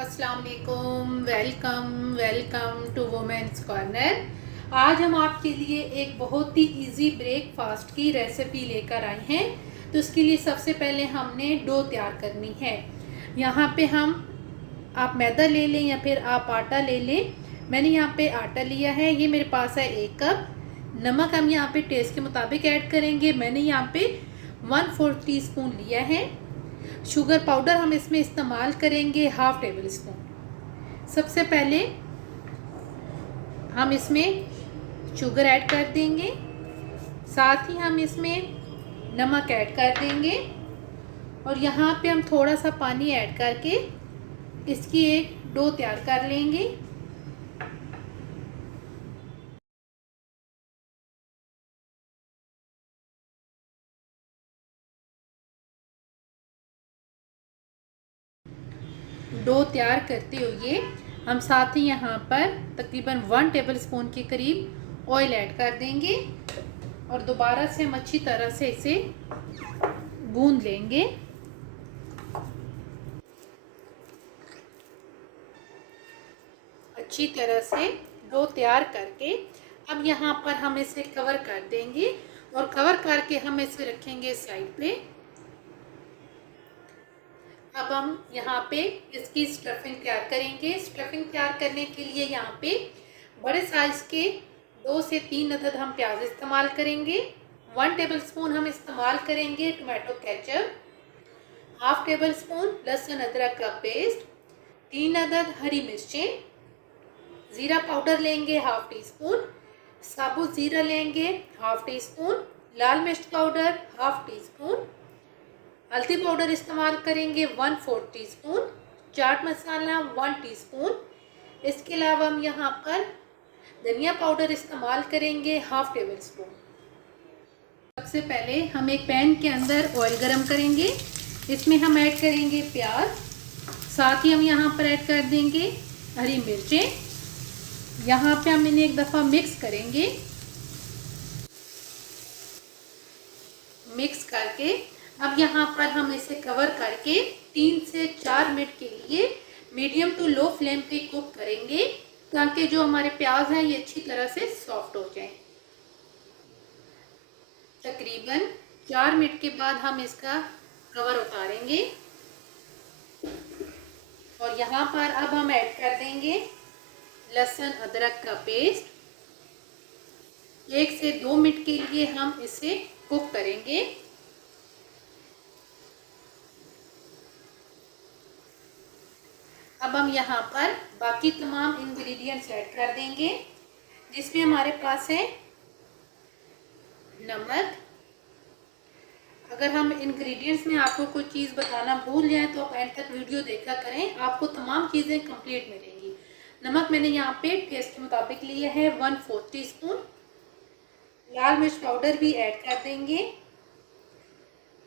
अस्सलाम वालेकुम। Welcome welcome to women's corner. आज हम आपके लिए एक बहुत ही इजी ब्रेकफास्ट की रेसिपी लेकर आए हैं। तो इसके लिए सबसे पहले हमने डो तैयार करनी है। यहाँ पे हम आप मैदा ले लें या फिर आप आटा ले लें। मैंने यहाँ पे आटा लिया है, ये मेरे पास है 1 कप। नमक हम यहाँ पे टेस्ट के मुताबिक ऐड करेंगे। मैंने यहाँ पे 1/4 टीस्पून लिया है। शुगर पाउडर हम इसमें इस्तेमाल करेंगे 1/2 टेबल स्पून। सबसे पहले हम इसमें शुगर ऐड कर देंगे, साथ ही हम इसमें नमक ऐड कर देंगे और यहाँ पे हम थोड़ा सा पानी ऐड करके इसकी एक डो तैयार कर लेंगे। डो तैयार करते हुए हम साथ ही यहाँ पर तकरीबन 1 टेबल स्पून के करीब ऑयल ऐड कर देंगे और दोबारा से हम अच्छी तरह से इसे गूंद लेंगे। अच्छी तरह से डो तैयार करके अब यहाँ पर हम इसे कवर कर देंगे और कवर करके हम इसे रखेंगे साइड पे। अब हम यहाँ पे इसकी स्टफिंग तैयार करेंगे। स्टफिंग तैयार करने के लिए यहाँ पे बड़े साइज के 2 से 3 अदद हम प्याज इस्तेमाल करेंगे। 1 टेबल स्पून हम इस्तेमाल करेंगे टोमेटो केचप, 1/2 टेबल स्पून लहसुन अदरक का पेस्ट, 3 अदद हरी मिर्चें, जीरा पाउडर लेंगे 1/2 टीस्पून, साबुत जीरा लेंगे 1/2 टीस्पून, लाल मिर्च पाउडर 1/2 टीस्पून, हल्दी पाउडर इस्तेमाल करेंगे 1/4 टीस्पून, चाट मसाला 1 टीस्पून। इसके अलावा हम यहाँ पर धनिया पाउडर इस्तेमाल करेंगे 1/2 टेबल स्पून। सबसे पहले हम एक पैन के अंदर ऑयल गरम करेंगे। इसमें हम ऐड करेंगे प्याज, साथ ही हम यहाँ पर ऐड कर देंगे हरी मिर्चें। यहाँ पे हम इन्हें एक दफ़ा मिक्स करेंगे। मिक्स करके अब यहाँ पर हम इसे कवर करके 3 से 4 मिनट के लिए मीडियम टू लो फ्लेम पे कुक करेंगे ताकि जो हमारे प्याज हैं ये अच्छी तरह से सॉफ्ट हो जाएं। तकरीबन 4 मिनट के बाद हम इसका कवर उतारेंगे और यहाँ पर अब हम ऐड कर देंगे लहसुन अदरक का पेस्ट। 1 से 2 मिनट के लिए हम इसे कुक करेंगे। अब हम यहाँ पर बाकी तमाम इंग्रेडिएंट्स ऐड कर देंगे, जिसमें हमारे पास है नमक। अगर हम इंग्रेडिएंट्स में आपको कोई चीज़ बताना भूल जाए तो आप एंड तक वीडियो देखा करें, आपको तमाम चीज़ें कंप्लीट मिलेंगी। नमक मैंने यहाँ पे टेस्ट के मुताबिक लिया है 1/4 टीस्पून। लाल मिर्च पाउडर भी ऐड कर देंगे,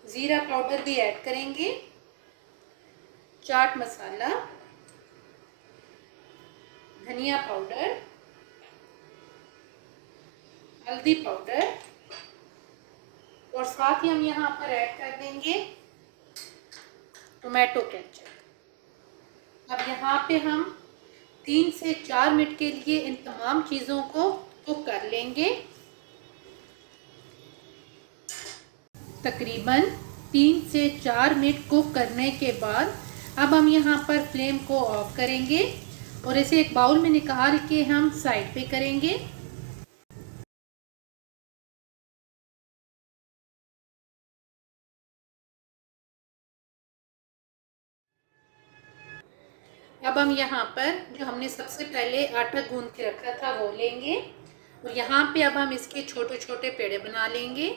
ज़ीरा पाउडर भी ऐड करेंगे, चाट मसाला, धनिया पाउडर, हल्दी पाउडर और साथ ही हम यहाँ पर ऐड कर देंगे टोमेटो केचप। अब यहाँ पे हम 3 से 4 मिनट के लिए इन तमाम चीज़ों को कुक कर लेंगे। तकरीबन 3 से 4 मिनट कुक करने के बाद अब हम यहाँ पर फ्लेम को ऑफ करेंगे और इसे एक बाउल में निकाल के हम साइड पे करेंगे। अब हम यहाँ पर जो हमने सबसे पहले आटा गूंद के रखा था वो लेंगे और यहाँ पे अब हम इसके छोटे छोटे पेड़े बना लेंगे।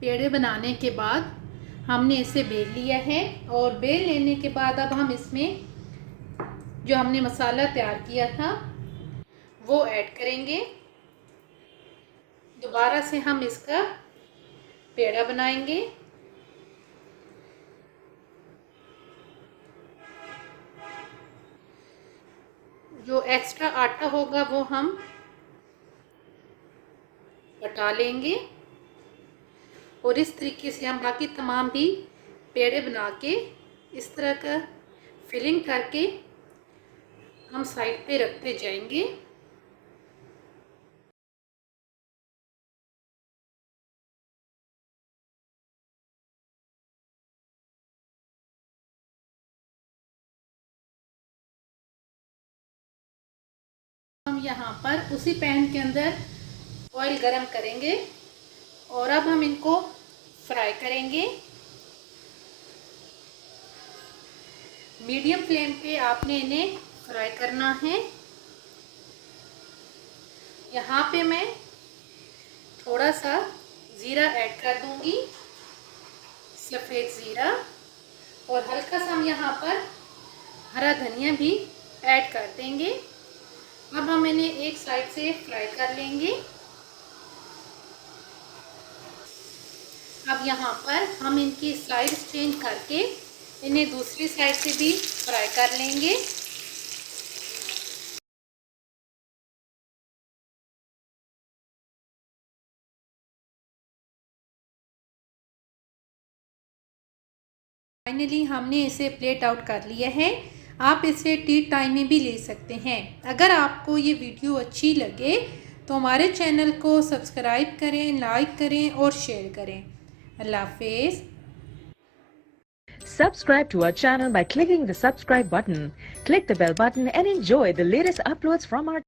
पेड़े बनाने के बाद हमने इसे बेल लिया है और बेल लेने के बाद अब हम इसमें जो हमने मसाला तैयार किया था वो ऐड करेंगे। दोबारा से हम इसका पेड़ा बनाएंगे। जो एक्स्ट्रा आटा होगा वो हम हटा लेंगे और इस तरीके से हम बाकी तमाम भी पेड़े बना के इस तरह का फिलिंग करके हम साइड पे रखते जाएंगे। हम यहाँ पर उसी पैन के अंदर ऑयल गरम करेंगे और अब हम इनको फ्राई करेंगे। मीडियम फ्लेम पे आपने इन्हें फ्राई करना है। यहाँ पे मैं थोड़ा सा ज़ीरा ऐड कर दूंगी, सफ़ेद ज़ीरा, और हल्का सा हम यहाँ पर हरा धनिया भी ऐड कर देंगे। अब हम इन्हें एक साइड से फ्राई कर लेंगे। अब यहाँ पर हम इनकी साइड चेंज करके इन्हें दूसरी साइड से भी फ्राई कर लेंगे। फाइनली हमने इसे प्लेट आउट कर लिया है। आप इसे टी टाइम में भी ले सकते हैं। अगर आपको ये वीडियो अच्छी लगे तो हमारे चैनल को सब्सक्राइब करें, लाइक करें और शेयर करें। अल्लाह हाफिज़। Subscribe to our channel by clicking the subscribe button. Click the bell button and enjoy the latest uploads from our